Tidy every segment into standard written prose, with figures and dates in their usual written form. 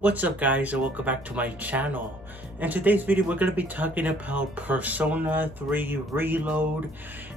What's up guys, and welcome back to my channel. In today's video we're going to be talking about Persona 3 Reload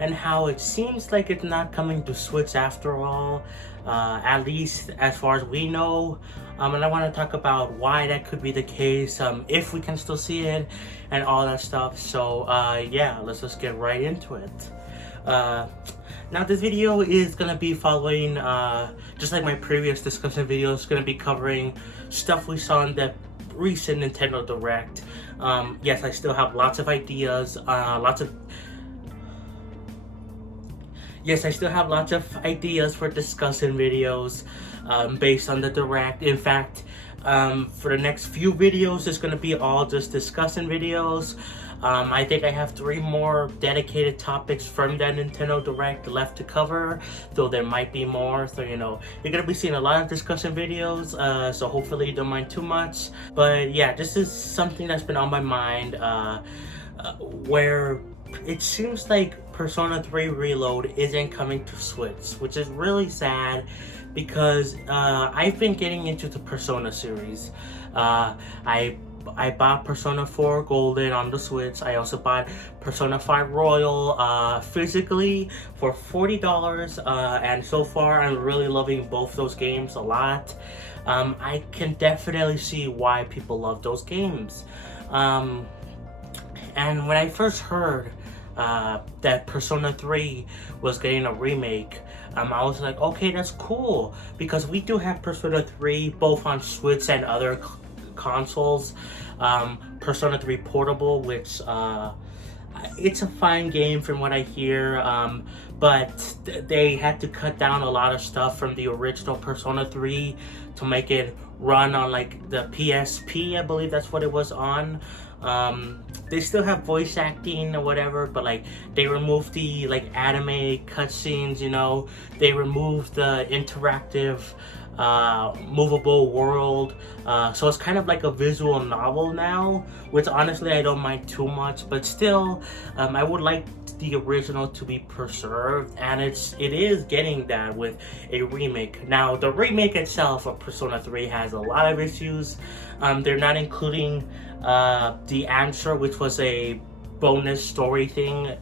and how it seems like it's not coming to Switch after all, at least as far as we know. And I want to talk about why that could be the case, if we can still see it and all that stuff. So yeah, let's just get right into it. Now this video is going to be following, just like my previous discussion video, it's going to be covering stuff we saw in the recent Nintendo Direct. Yes, I still have lots of ideas, Yes, I still have lots of ideas for discussion videos based on the Direct. In fact, for the next few videos, it's going to be all just discussion videos. I think I have 3 more dedicated topics from that Nintendo Direct left to cover, though there might be more. So, you know, you're going to be seeing a lot of discussion videos, so hopefully you don't mind too much. But yeah, this is something that's been on my mind, where it seems like Persona 3 Reload isn't coming to Switch, which is really sad because I've been getting into the Persona series. I bought Persona 4 Golden on the Switch. I also bought Persona 5 Royal physically for $40, and so far I'm really loving both those games a lot. I can definitely see why people love those games. And when I first heard that Persona 3 was getting a remake, I was like, okay, that's cool, because we do have Persona 3 both on Switch and other consoles. Persona 3 Portable, which it's a fine game from what I hear, but they had to cut down a lot of stuff from the original Persona 3 to make it run on like the PSP, I believe that's what it was on. They still have voice acting or whatever, but like they removed the like anime cutscenes, you know, they removed the interactive movable world, so it's kind of like a visual novel now, which honestly I don't mind too much, but still I would like the original to be preserved, and it is getting that with a remake. Now the remake itself of Persona 3 has a lot of issues. They're not including the answer, which was a bonus story thing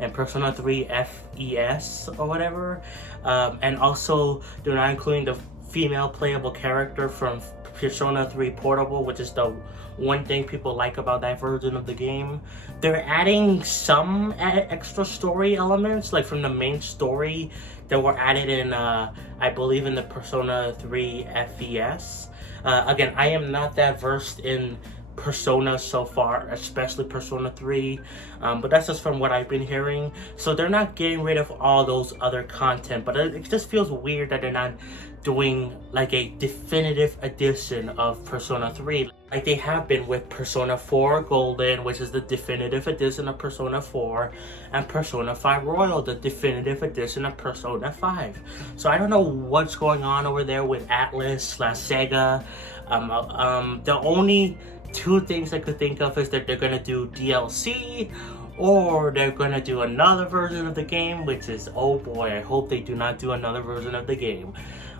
in Persona 3 FES or whatever, and also they're not including the female playable character from Persona 3 Portable, which is the one thing people like about that version of the game. They're adding some extra story elements, like from the main story that were added in, I believe, in the Persona 3 FES. Again, I am not that versed in Persona so far, especially Persona 3, but that's just from what I've been hearing. So they're not getting rid of all those other content, but it just feels weird that they're not doing like a definitive edition of Persona 3 like they have been with Persona 4 Golden, which is the definitive edition of Persona 4, and Persona 5 Royal, the definitive edition of Persona 5. So I don't know what's going on over there with Atlas/Sega. The only 2 things I could think of is that they're gonna do DLC, or they're gonna do another version of the game, which is, oh boy, I hope they do not do another version of the game.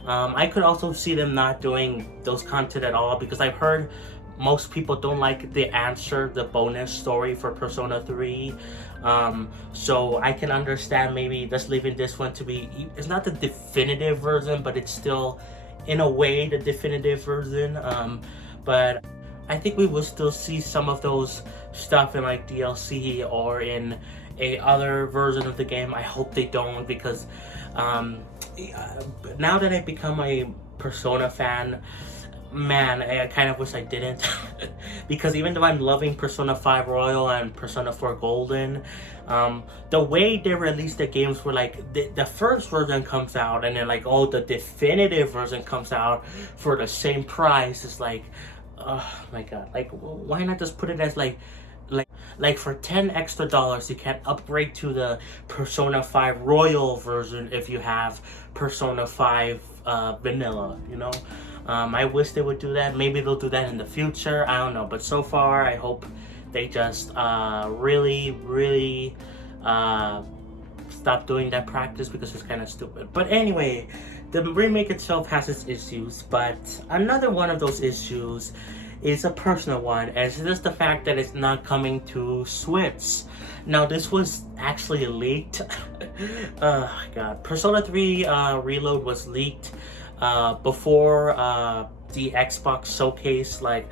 I could also see them not doing those content at all, because I've heard most people don't like the answer, the bonus story for Persona 3. So I can understand maybe just leaving this one to be, it's not the definitive version, but it's still in a way the definitive version. But I think we will still see some of those stuff in like DLC or in a other version of the game. I hope they don't, because now that I've become a Persona fan, man, I kind of wish I didn't. Because even though I'm loving Persona 5 Royal and Persona 4 Golden, the way they released the games were like, the first version comes out and then like, oh, the definitive version comes out for the same price. It's like, oh my god, like why not just put it as like for $10 extra you can upgrade to the Persona 5 Royal version if you have Persona 5 Vanilla, you know? I wish they would do that. Maybe they'll do that in the future, I don't know, but so far I hope they just really stop doing that practice, because it's kind of stupid. But anyway, the remake itself has its issues, but another one of those issues is a personal one, and it's just the fact that it's not coming to Switch. Now, this was actually leaked. Oh my god. Persona 3 Reload was leaked before the Xbox Showcase. Like,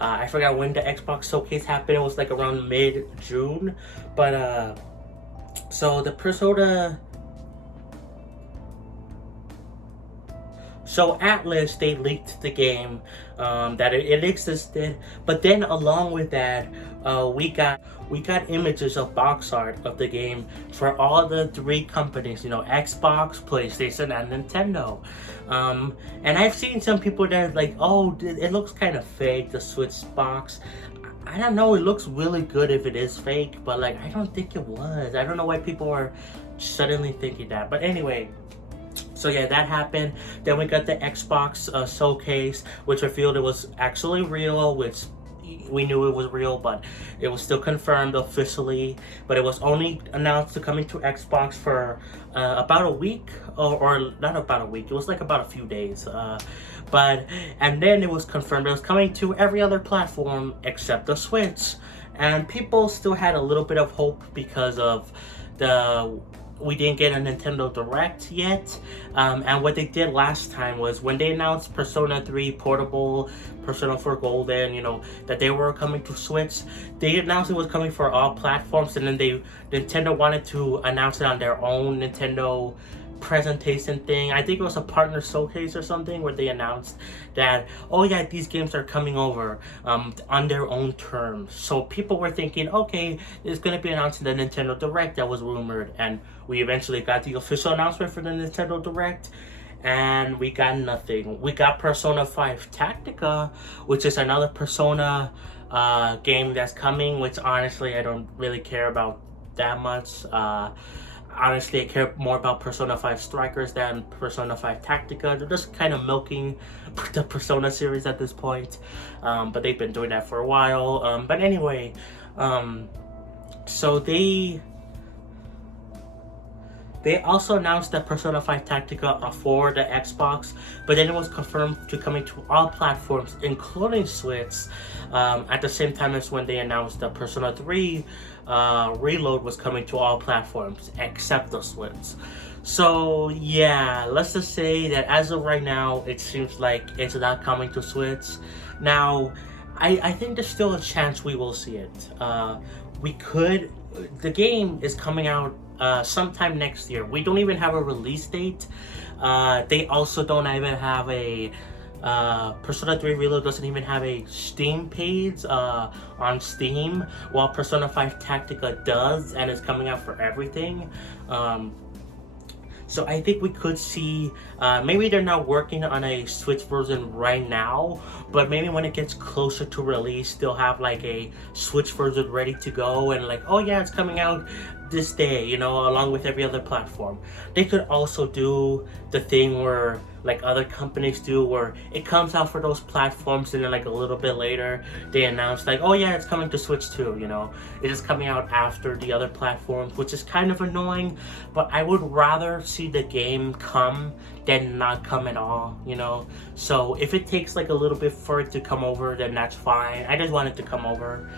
I forgot when the Xbox Showcase happened. It was like around mid-June. But, so the Persona... So Atlas, they leaked the game, that it existed, but then along with that, we got images of box art of the game for all the 3 companies, you know, Xbox, PlayStation, and Nintendo. And I've seen some people that are like, oh, it looks kind of fake, the Switch box. I don't know, it looks really good if it is fake, but like, I don't think it was. I don't know why people are suddenly thinking that, but anyway. So yeah, that happened. Then we got the Xbox showcase, which revealed it was actually real, which we knew it was real, but it was still confirmed officially. But it was only announced to coming to Xbox for about a week, or not about a week. It was like about a few days. And then it was confirmed it was coming to every other platform except the Switch. And people still had a little bit of hope because of we didn't get a Nintendo Direct yet, and what they did last time was when they announced Persona 3 Portable, Persona 4 Golden, you know, that they were coming to Switch, they announced it was coming for all platforms, and then Nintendo wanted to announce it on their own Nintendo presentation thing. I think it was a partner showcase or something where they announced that, oh yeah, these games are coming over on their own terms. So people were thinking, okay, it's gonna be announced in the Nintendo Direct that was rumored, and we eventually got the official announcement for the Nintendo Direct, and we got nothing. We got Persona 5 Tactica, which is another Persona game that's coming, which honestly I don't really care about that much. Honestly, I care more about Persona 5 Strikers than Persona 5 Tactica. They're just kind of milking the Persona series at this point. But they've been doing that for a while. But anyway, so they also announced that Persona 5 Tactica for the Xbox, but then it was confirmed to coming to all platforms, including Switch, at the same time as when they announced that Persona 3 Reload was coming to all platforms except the Switch. So yeah, let's just say that as of right now, it seems like it's not coming to Switch. Now, I think there's still a chance we will see it. The game is coming out sometime next year. We don't even have a release date. They also don't even have a Persona 3 Reload doesn't even have a Steam page on Steam, while Persona 5 Tactica does, and it's coming out for everything. So I think we could see, maybe they're not working on a Switch version right now, but maybe when it gets closer to release, they'll have like a Switch version ready to go, and like, oh yeah, it's coming out this day, you know, along with every other platform. They could also do the thing where, like other companies do, where it comes out for those platforms and then like a little bit later they announce like, oh yeah, it's coming to Switch too, you know. It is coming out after the other platforms, which is kind of annoying, but I would rather see the game come than not come at all, you know. So if it takes like a little bit for it to come over, then that's fine. I just want it to come over.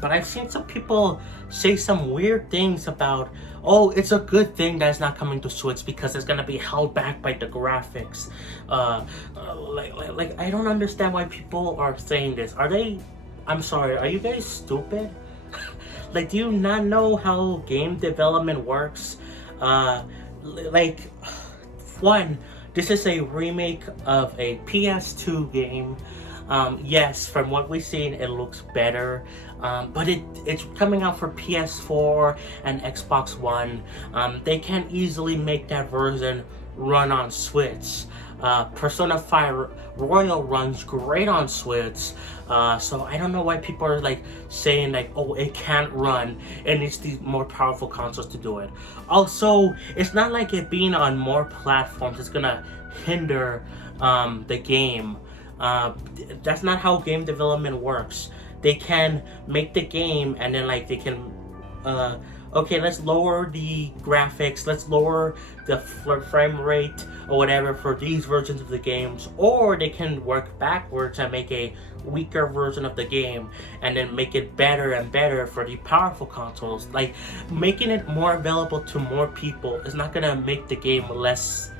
But I've seen some people say some weird things about, oh, it's a good thing that it's not coming to Switch because it's gonna be held back by the graphics. Like I don't understand why people are saying this. I'm sorry, are you guys stupid? Like, do you not know how game development works? Like, one, this is a remake of a PS2 game. Yes, from what we've seen, it looks better, but it's coming out for PS4 and Xbox One. They can easily make that version run on Switch. Persona 5 Royal runs great on Switch, so I don't know why people are like saying like, oh, it can't run, it needs these more powerful consoles to do it. Also, it's not like it being on more platforms is gonna hinder the game. That's not how game development works. They can make the game and then like they can okay, let's lower the graphics, let's lower the frame rate or whatever for these versions of the games, or they can work backwards and make a weaker version of the game and then make it better and better for the powerful consoles. Like, making it more available to more people is not gonna make the game less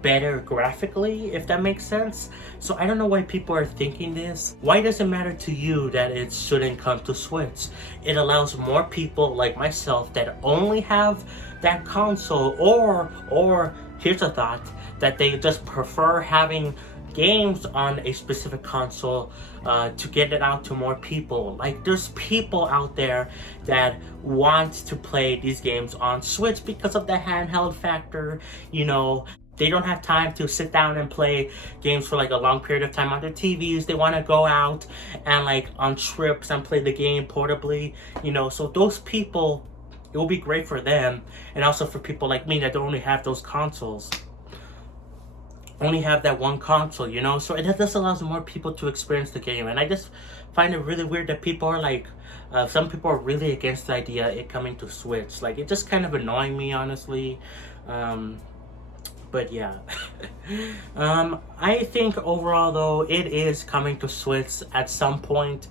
better graphically, if that makes sense. So I don't know why people are thinking this. Why does it matter to you that it shouldn't come to Switch? It allows more people like myself that only have that console, or here's a thought, that they just prefer having games on a specific console to get it out to more people. Like, there's people out there that want to play these games on Switch because of the handheld factor. You know, they don't have time to sit down and play games for like a long period of time on their TVs. They want to go out and like on trips and play the game portably, you know. So those people, it will be great for them, and also for people like me that don't only have those consoles, only have that one console, you know. So it just allows more people to experience the game, and I just find it really weird that people are like, some people are really against the idea of it coming to Switch. Like, it's just kind of annoying me, honestly. But yeah. I think overall though, it is coming to Switch at some point.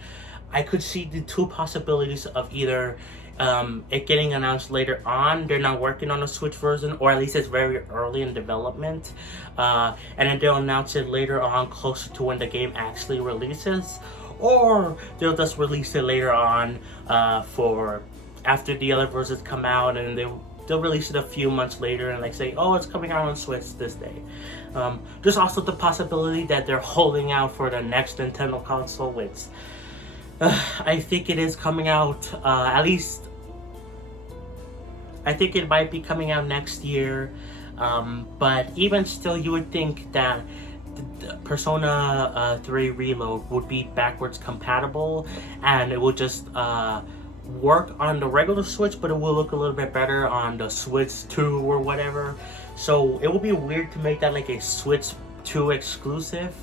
I could see the two possibilities of either it getting announced later on, they're not working on a Switch version, or at least it's very early in development, and then they'll announce it later on, closer to when the game actually releases, or they'll just release it later on for after the other versions come out, and they'll release it a few months later and like say, oh, it's coming out on Switch this day. There's also the possibility that they're holding out for the next Nintendo console, which I think it is coming out, at least I think it might be coming out next year. But even still, you would think that the Persona 3 Reload would be backwards compatible, and it would just work on the regular Switch, but it will look a little bit better on the Switch 2 or whatever. So it would be weird to make that like a Switch 2 exclusive.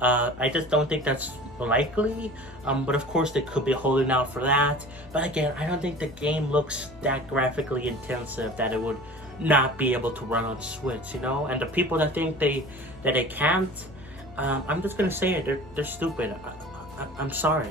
I just don't think that's likely, but of course they could be holding out for that. But again, I don't think the game looks that graphically intensive that it would not be able to run on Switch, you know. And the people that think that they can't, I'm just gonna say it, they're stupid. I'm sorry.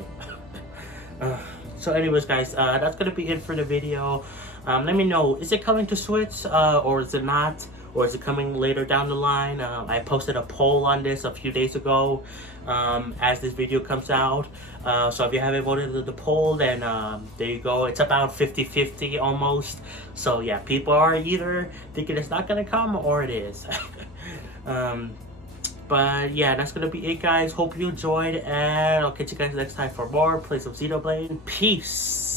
So anyways guys, that's gonna be it for the video. Let me know, is it coming to Switch, or is it not, or is it coming later down the line? I posted a poll on this a few days ago as this video comes out, so if you haven't voted the poll, then there you go. It's about 50-50 almost. So yeah, people are either thinking it's not gonna come or it is. But yeah, that's gonna be it guys. Hope you enjoyed, and I'll catch you guys next time for more Play some Xenoblade. Peace.